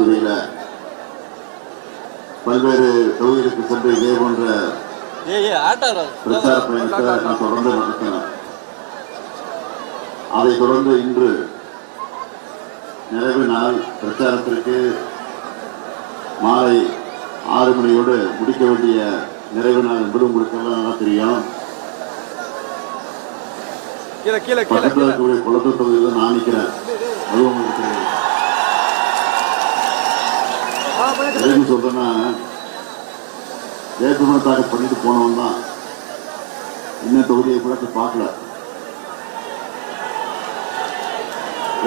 தொகுதியில பல்வேறு தொகுதிகளுக்கு சென்று இதே போன்ற பிரச்சார பயணத்தை நான் தொடர்ந்து நடத்தினேன். அதைத் தொடர்ந்து இன்று நிறைவு நாள் பிரச்சாரத்திற்கு மாலை 6 மணியோடு முடிக்க வேண்டிய நிறைவு நாள் என்பது உங்களுக்கு எல்லாம் நல்லா தெரியும். பக்கத்தில் இருக்கக்கூடிய குளத்தூர் தொகுதியில் நான் நிற்கிறேன். அது உங்களுக்கு தெரியும். எதுக்கு சொல்றேன்னா, வேட்புமனு தாக்கல் பண்ணிட்டு போனவன் தான் இன்னும் தொகுதியை கூட பார்க்கல.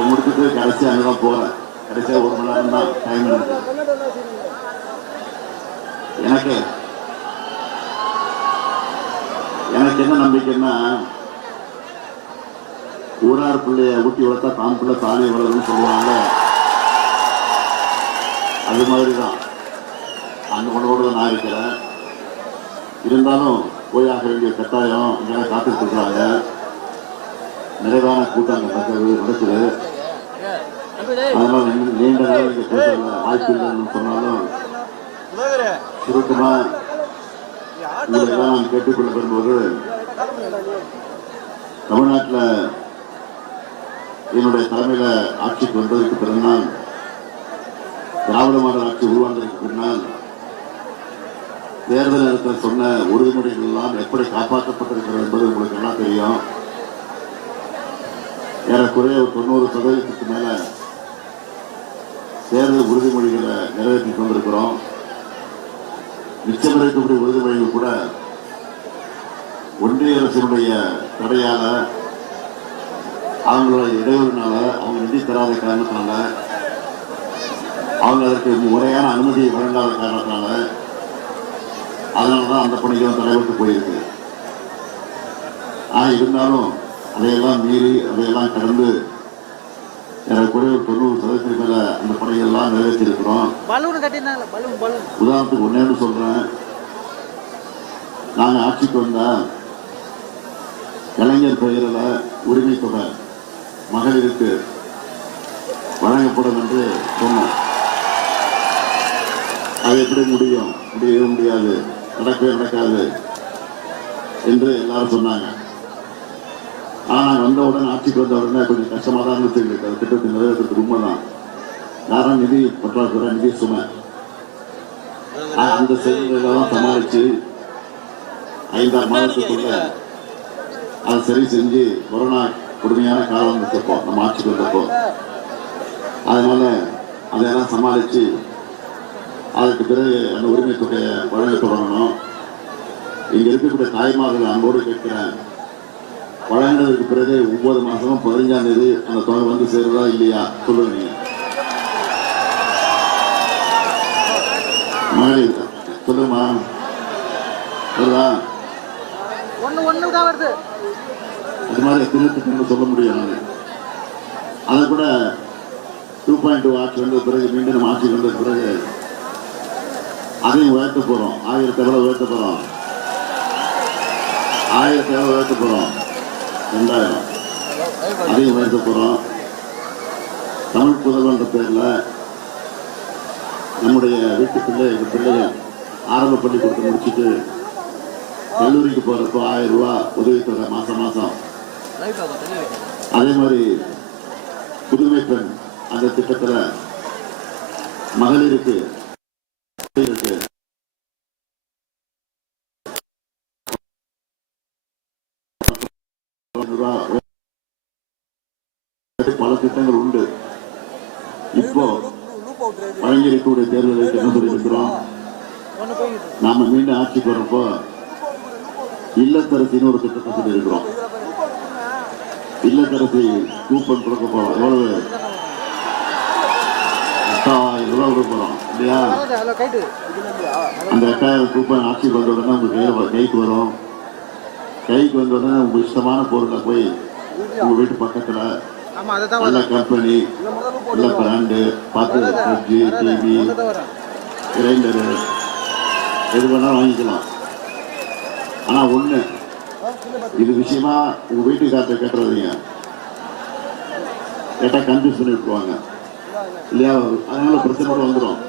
முடிச்சுட்டு கடைசி அங்கதான் போறேன். கடைசியா 1 மணி நேரம் தான் டைம் இருக்கு. எனக்கு என்ன நம்பிக்கைன்னா, ஊரார் பிள்ளைய ஊட்டி வளர்த்தா தான் பிள்ளை தானே வளரும்னு சொல்லுவாங்க. அது மாதிரிதான் அந்த உணவோடு நான் இருக்கிறேன். இருந்தாலும் போய் ஆக வேண்டிய கட்டாயம் இங்கே காத்துட்டு இருக்கிறாங்க. நிறைவான கூட்டம் நடக்குது. அதனால நீண்ட நேரம் இங்கே பேச வாய்ப்பு இல்லைன்னு சொன்னாலும் சுருக்கமா நான் கேட்டுக்கொள்ள விரும்புவது, தமிழ்நாட்டில் என்னுடைய தலைமையில ஆட்சிக்கு வந்ததற்கு பிறகுதான், திராவிட மாடல் ஆட்சி உருவானதற்கு பின்னால் தேர்தல் நேரத்தில் சொன்ன உறுதிமொழிகள் எல்லாம் எப்படி காப்பாற்றப்பட்டிருக்கிறது என்பது உங்களுக்கு எல்லாம் தெரியும். ஏறக்குறைய 90% மேல தேர்தல் உறுதிமொழிகளை நிறைவேற்றி கொண்டிருக்கிறோம். மிச்சம் இருக்கக்கூடிய உறுதிமொழிகள் கூட ஒன்றிய அரசினுடைய தடையால, அவங்களோட இடையூறுனால, அவங்க நிதி தராத காரணத்தினால, அவங்க அதற்கு முறையான அனுமதியை வழங்காத காரணத்தினால, அதனாலதான் அந்த பணிகளும் தலைவருக்கு போயிருக்கு. இருந்தாலும் அதையெல்லாம் மீறி அதையெல்லாம் கடந்து ஏறக்குறைய 90% மேல அந்த பணிகள்லாம் நிறைவேற்றிருக்கிறோம். உதாரணத்துக்கு ஒன்னேன்னு சொல்றேன். நாங்க ஆட்சிக்கு வந்தா கலைஞர் பெயரில் உரிமை தொகை மகளிருக்கு வழங்கப்படும் என்று சொன்னோம். அது எப்படி முடியவே முடியாது, நடக்கவே நடக்காது என்று எல்லாரும் சொன்னாங்க. ஆனால் வந்தவுடன் ஆட்சிக்கு வந்த உடனே கொஞ்சம் கஷ்டமாக தான் இருந்துச்சு. திட்டத்தை நிறைவேற்றுறதுக்கு உண்மைதான். காரணம் நிதி பற்றாக்குறை, நிதி சுமை. அந்த செயல்களெல்லாம் சமாளிச்சு 5-6 மாதத்துக்குள்ள அதை சரி செஞ்சு கொரோனா கொடுமையான காலம் வந்தப்போ, நம்ம ஆட்சிக்கு வந்தப்போ, அதனால அதையெல்லாம் சமாளிச்சு அதுக்கு பிறகு அந்த உரிமை தொகையை வழங்க தொடங்கணும். இங்க இருக்கக்கூடிய தாய்மார்கள் அன்போடு கேட்கிறேன், வழங்கினதுக்கு பிறகு 9 மாசமும் 15ஆம் தேதி அந்த தொகை வந்து சேருதா இல்லையா சொல்லுங்க. நீங்க மகளிர் சொல்லுமா, வருதா? அது மாதிரி திருப்பி சொல்ல முடியும். அதை கூட 2.2 ஆட்சி வந்த பிறகு, மீண்டும் நம்ம ஆட்சி வந்த பிறகு அதையும் உயர்த்த போறோம். 1000 எவ்வளவு உயர்த்த போறோம்? 1000 எவ்வளவு உயர்த்த போறோம்? 2000 அதையும் உயர்த்த போறோம். தமிழ் புதல்வன்ற பேர்ல நம்முடைய வீட்டு பிள்ளைகள் ஆரம்ப பள்ளிக்கூடத்தை முடிச்சுட்டு கல்லூரிக்கு போறப்போ 1000 ரூபாய் உதவித்தொகை மாசம். அதே மாதிரி புதுமை பெண் அந்த திட்டத்துல மகளிருக்கு பல திட்டங்கள் உண்டு. இப்போ வழங்கியிருக்கக்கூடிய தேர்தலை என்ன சொல்லியிருக்கிறோம், நாம மீண்டும் ஆட்சிக்கு வரப்போ இல்லத்தரசின்னு ஒரு திட்டத்தை சொல்லியிருக்கிறோம். இல்லத்தரசி கூப்பன் கொடுக்க போறோம். எவ்வளவு? 8000 ரூபாய் கொடுக்க போறோம் இல்லையா? அந்த 8000 கூப்பன் ஆட்சிக்கு வந்த உடனே உங்களுக்கு கைக்கு வரும். கைக்கு வந்த உடனே உங்க இஷ்டமான பொருளை போய் உங்க வீட்டு பக்கத்துல நல்ல கம்பெனி, நல்ல பிராண்டு பார்த்து ஃப்ரிட்ஜு, டிவி, கிரைண்டரு எது வேணாலும் வாங்கிக்கலாம். ஆனா ஒண்ணு, இது விஷயமா உங்க வீட்டுக்காரத்தை கேட்டுறதுங்க. கேட்டா கன்ஃபியூஸ் பண்ணி விட்டுருவாங்க. இல்லையா? அதனால பிரச்சனை வந்துடும்.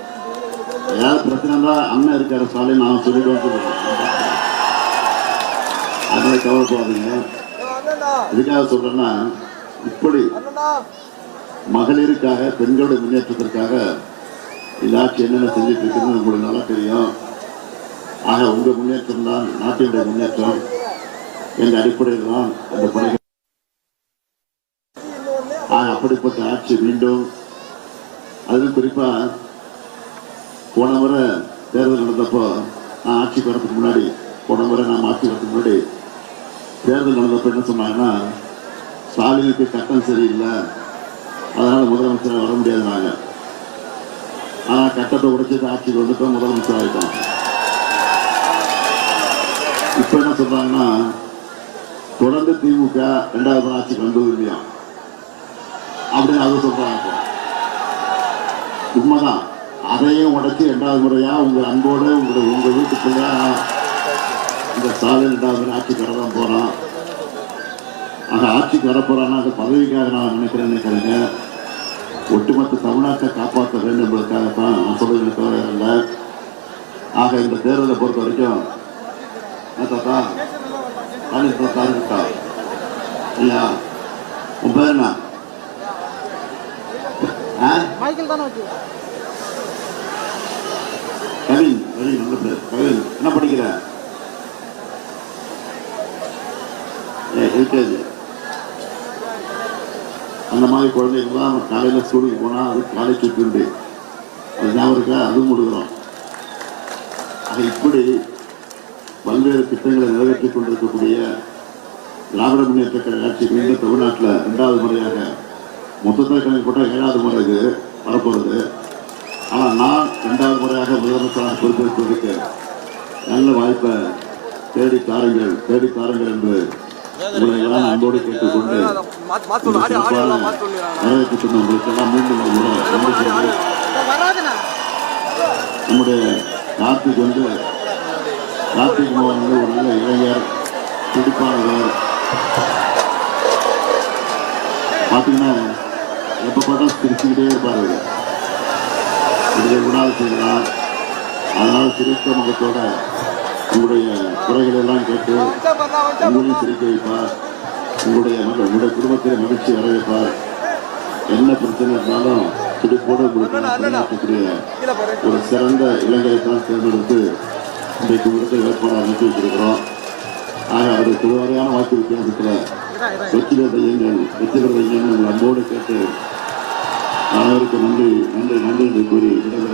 ஏதாவது பிரச்சனை இருந்தா அண்ணன் இருக்காரு ஸ்டாலின் நான் சொல்லிடுவேன். அதனால கவலைப்படாதீங்க. எதுக்காக சொல்றேன்னா, இப்படி மகளிருக்காக பெண்களுடைய முன்னேற்றத்திற்காக இந்த ஆட்சி என்னென்ன செஞ்சுட்டு இருக்குன்னு உங்களுக்கு நல்லா தெரியும். ஆக உங்க முன்னேற்றம் தான் நாட்டினுடைய முன்னேற்றம் என்ற அடிப்படையில் தான் அந்த பணிகள். அப்படிப்பட்ட ஆட்சி மீண்டும், அதுவும் குறிப்பா போன முறை தேர்தல் நடந்தப்போ நான் ஆட்சிக்கு வரதுக்கு முன்னாடி, போன முறை நான் ஆட்சி வரதுக்கு முன்னாடி தேர்தல் நடந்தப்போ என்ன சொன்னாங்கன்னா, ஸ்டாலினுக்கு கட்டம் சரியில்லை, அதனால முதலமைச்சராக வர முடியாது. நாங்கள் ஆனால் கட்டத்தை உடைச்சிட்டு ஆட்சிக்கு வந்துட்டோம், முதலமைச்சர் ஆகிட்டோம். இப்ப என்ன சொல்றாங்கன்னா, தொடர்ந்து திமுக 2வது ஆட்சிக்கு வந்தது இல்லையா அப்படின்னு அதை சொல்றாங்க. உண்மைதான். அதையும் உடைச்சு 2வது முறையா உங்க அன்போடு உங்க வீட்டுக்குள்ள இந்த ஸ்டாலின் 2வது ஆட்சிக்கு வரதான் போறான். ஆக ஆட்சிக்கு வரப்போறான்னா அது பதவிக்காக நான் நினைக்கிறேங்க. ஒட்டுமொத்த தமிழ்நாட்டை காப்பாற்ற வேண்டும் என்பதற்காகத்தான் நான் சொல்றது தவிர இல்லை. ஆக இந்த தேர்தலை பொறுத்த வரைக்கும் தாத்தா இருக்கா இல்லையா? உன் பேர் என்ன? கவின். நல்ல பேர் கவின். என்ன படிக்கிற? எல்கேஜி. அந்த மாதிரி குழந்தைங்க தான் காலையில் ஸ்கூலுக்கு போனால் அது காலை சுற்றுண்டு அது ஞாபகம் இருக்கா? அதுவும் கொடுக்குறோம். ஆக இப்படி பல்வேறு திட்டங்களை நிறைவேற்றிக் கொண்டிருக்கக்கூடிய திராவிட முன்னேற்ற கழக ஆட்சி மீண்டும் தமிழ்நாட்டில் 2வது முறையாக மொத்தத்தில் கணக்கு போட்டால் 7வது முறை இது வரப்போகிறது. ஆனால் நான் 2வது முறையாக முதலமைச்சராக பொறுப்பேற்பதற்கு நல்ல வாய்ப்பை தேடி தாருங்கள் என்று உங்களை எல்லாம் அன்போடு கேட்டுக்கொண்டு வரவேற்பு சொன்ன உங்களுக்கு எல்லாம் மீண்டும் நம்முடைய கார்த்திக் மோகன் வந்து ஒரு நல்ல இளைஞர், துடிப்பானவர். பார்த்தீங்கன்னா எப்போ பார்த்தா சிரிச்சுக்கிட்டே இருப்பார். இதை விடாது செய்கிறார். அதனால் சிரித்த முகத்தோட உங்களுடைய குறைகள் எல்லாம் கேட்டு உங்களையும் சிரிக்க வைப்பார். உங்களுடைய குடும்பத்தை மகிழ்ச்சி வர வைப்பார். என்ன பிரச்சனை இருந்தாலும் துடிப்போடு உங்களுக்கு ஒரு சிறந்த இளைஞரை தான் தேர்ந்தெடுத்து இன்றைக்கு உங்களுக்கு வேட்பாளர் அனுப்பி வச்சிருக்கிறோம். ஆக அவருடைய திருவாரியான வாக்கு வித்தியாசத்தில் வெற்றி பெறுவீங்கன்னு உங்கள் அன்போடு கேட்டு அனைவருக்கு நன்றி என்று கூறி விடைபெறுகிறேன்.